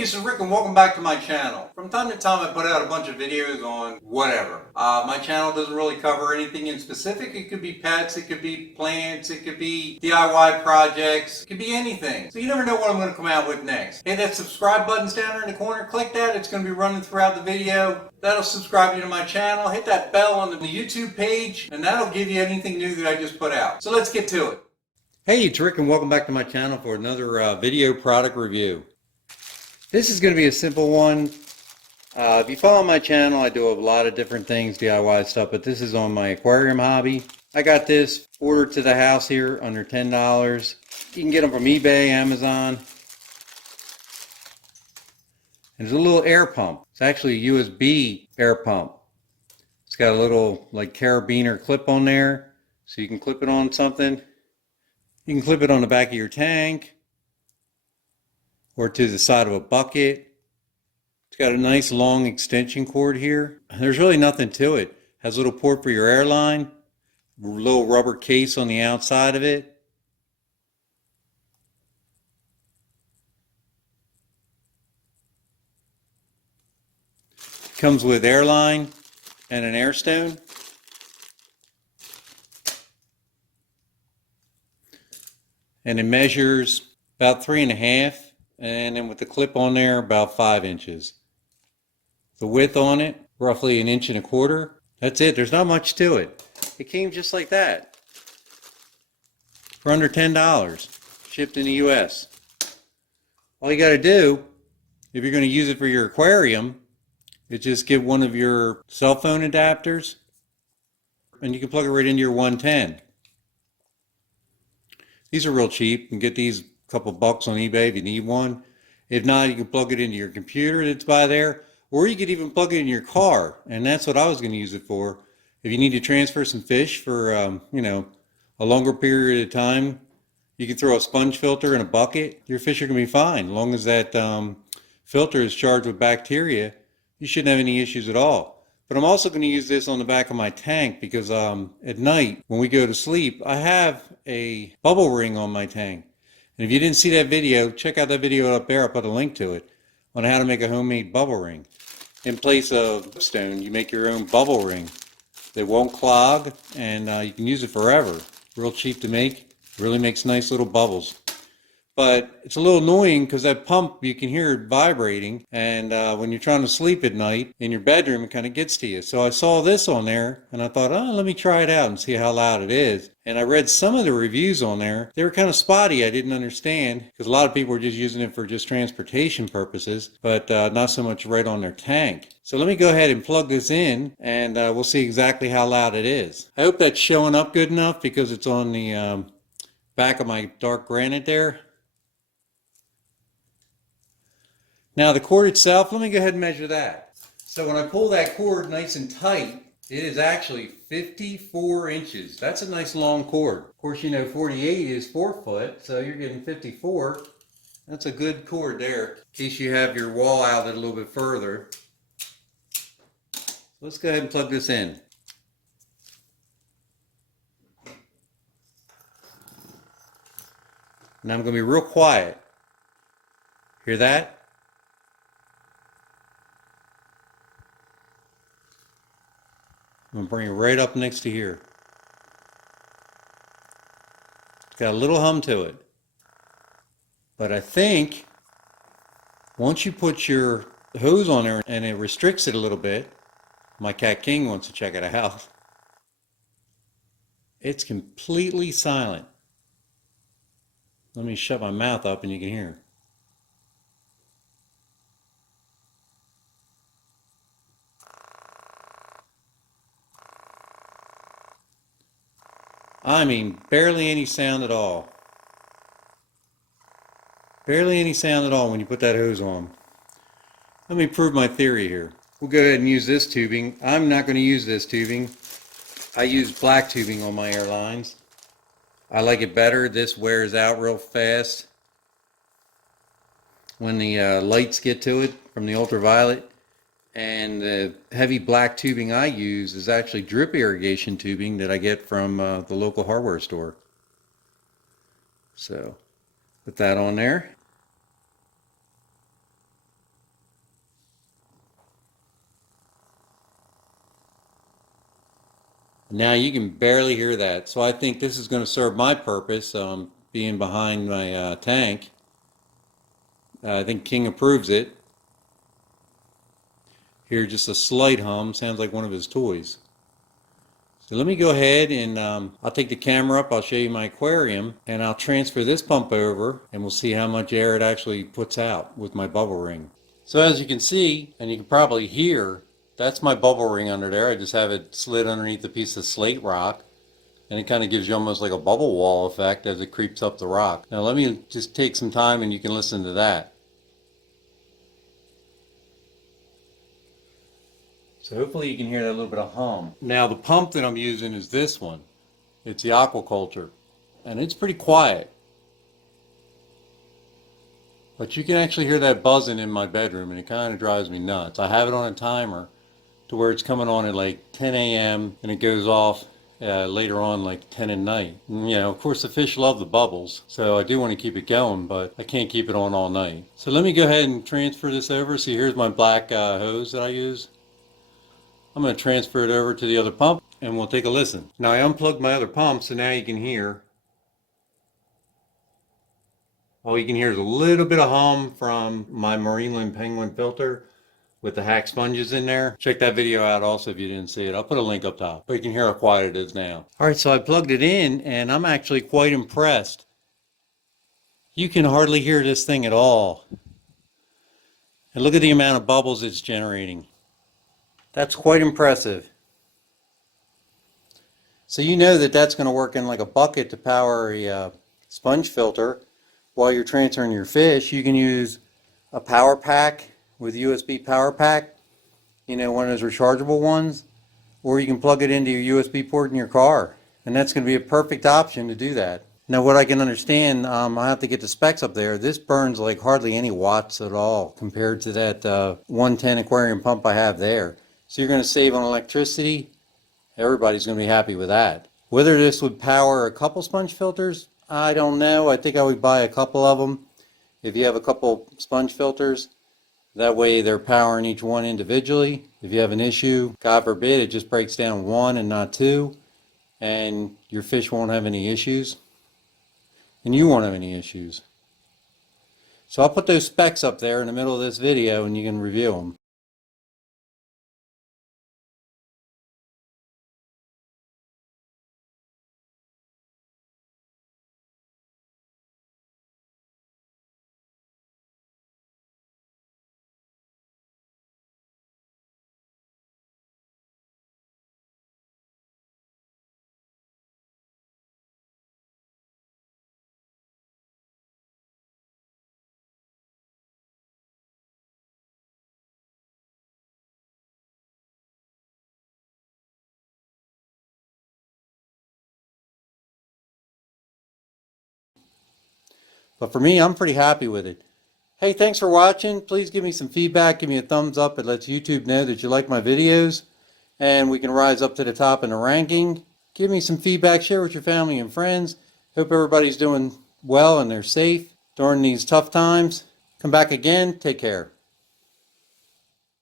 this is Rick and welcome back to my channel. From time to time I put out a bunch of videos on whatever. My channel doesn't really cover anything in specific. It could be pets, it could be plants, it could be DIY projects, it could be anything. So you never know what I'm going to come out with next. Hit that subscribe button down there in the corner, click that, it's going to be running throughout the video. That'll subscribe you to my channel. Hit that bell on the YouTube page and that'll give you anything new that I just put out. So let's get to it. Hey, it's Rick and welcome back to my channel for another video product review. This is going to be a simple one. If you follow my channel, I do a lot of different things, DIY stuff, but this is on my aquarium hobby. I got this ordered to the house here under $10. You can get them from eBay, Amazon. And there's a little air pump. It's actually a USB air pump. It's got a little like carabiner clip on there, so you can clip it on something. You can clip it on the back of your tank or to the side of a bucket. It's got a nice long extension cord here. There's really nothing to it. Has a little port for your airline, a little rubber case on the outside of it. Comes with airline and an air stone. And it measures about 3.5. And then with the clip on there, about 5 inches. The width on it, roughly 1.25 inches. That's it. There's not much to it. It came just like that. For under $10. Shipped in the US. All you got to do, if you're going to use it for your aquarium, is just get one of your cell phone adapters. And you can plug it right into your 110. These are real cheap. You can get these couple bucks on eBay if you need one. If not, you can plug it into your computer that's by there, or you could even plug it in your car, and that's what I was going to use it for. If you need to transfer some fish for a longer period of time, you can throw a sponge filter in a bucket. Your fish are going to be fine. As long as that filter is charged with bacteria, you shouldn't have any issues at all. But I'm also going to use this on the back of my tank because at night when we go to sleep, I have a bubble ring on my tank. And if you didn't see that video, check out that video up there. I'll put a link to it on how to make a homemade bubble ring. In place of stone, you make your own bubble ring. They won't clog, and you can use it forever. Real cheap to make. Really makes nice little bubbles. But it's a little annoying because that pump, you can hear it vibrating, and when you're trying to sleep at night in your bedroom, it kind of gets to you. So I saw this on there, and I thought, oh, let me try it out and see how loud it is. And I read some of the reviews on there. They were kind of spotty. I didn't understand because a lot of people were just using it for just transportation purposes, but not so much right on their tank. So let me go ahead and plug this in, and we'll see exactly how loud it is. I hope that's showing up good enough because it's on the back of my dark granite there. Now the cord itself, let me go ahead and measure that. So when I pull that cord nice and tight, it is actually 54 inches. That's a nice long cord. Of course, you know 48 is 4 foot, so you're getting 54. That's a good cord there, in case you have your wall out a little bit further. Let's go ahead and plug this in. Now I'm going to be real quiet. Hear that? I'm going to bring it right up next to here. It's got a little hum to it. But I think once you put your hose on there and it restricts it a little bit, my cat King wants to check it out, it's completely silent. Let me shut my mouth up and you can hear. I mean, barely any sound at all. Barely any sound at all when you put that hose on. Let me prove my theory here. We'll go ahead and use this tubing. I'm not going to use this tubing. I use black tubing on my airlines. I like it better. This wears out real fast. When the lights get to it from the ultraviolet, And the heavy black tubing I use is actually drip irrigation tubing that I get from the local hardware store. So put that on there. Now you can barely hear that. So I think this is going to serve my purpose, being behind my tank. I think King approves it. Here, just a slight hum. Sounds like one of his toys. So let me go ahead and I'll take the camera up. I'll show you my aquarium, and I'll transfer this pump over, and we'll see how much air it actually puts out with my bubble ring. So as you can see, and you can probably hear, that's my bubble ring under there. I just have it slid underneath a piece of slate rock, and it kind of gives you almost like a bubble wall effect as it creeps up the rock. Now let me just take some time and you can listen to that. So hopefully you can hear that little bit of hum. Now the pump that I'm using is this one. It's the aquaculture, and it's pretty quiet. But you can actually hear that buzzing in my bedroom, and it kind of drives me nuts. I have it on a timer to where it's coming on at like 10 a.m. and it goes off later on like 10 at night. And, you know, of course the fish love the bubbles, so I do want to keep it going, but I can't keep it on all night. So let me go ahead and transfer this over. See, here's my black hose that I use. I'm going to transfer it over to the other pump and we'll take a listen. Now I unplugged my other pump, so now you can hear. All you can hear is a little bit of hum from my Marineland penguin filter with the hack sponges in there. Check that video out also if you didn't see it. I'll put a link up top. But you can hear how quiet it is now. Alright, so I plugged it in and I'm actually quite impressed. You can hardly hear this thing at all. And look at the amount of bubbles it's generating. That's quite impressive. So you know that that's going to work in like a bucket to power a sponge filter while you're transferring your fish. You can use a power pack with USB power pack, you know, one of those rechargeable ones, or you can plug it into your USB port in your car, and that's going to be a perfect option to do that. Now what I can understand, I'll have to get the specs up there. This burns like hardly any watts at all compared to that 110 aquarium pump I have there. So you're going to save on electricity. Everybody's going to be happy with that. Whether this would power a couple sponge filters, I don't know. I think I would buy a couple of them. If you have a couple sponge filters, that way they're powering each one individually. If you have an issue, God forbid, it just breaks down one and not two, and your fish won't have any issues, and you won't have any issues. So I'll put those specs up there in the middle of this video and you can review them. But for me, I'm pretty happy with it. Hey, thanks for watching. Please give me some feedback. Give me a thumbs up. It lets YouTube know that you like my videos, and we can rise up to the top in the ranking. Give me some feedback. Share with your family and friends. Hope everybody's doing well and they're safe during these tough times. Come back again. Take care.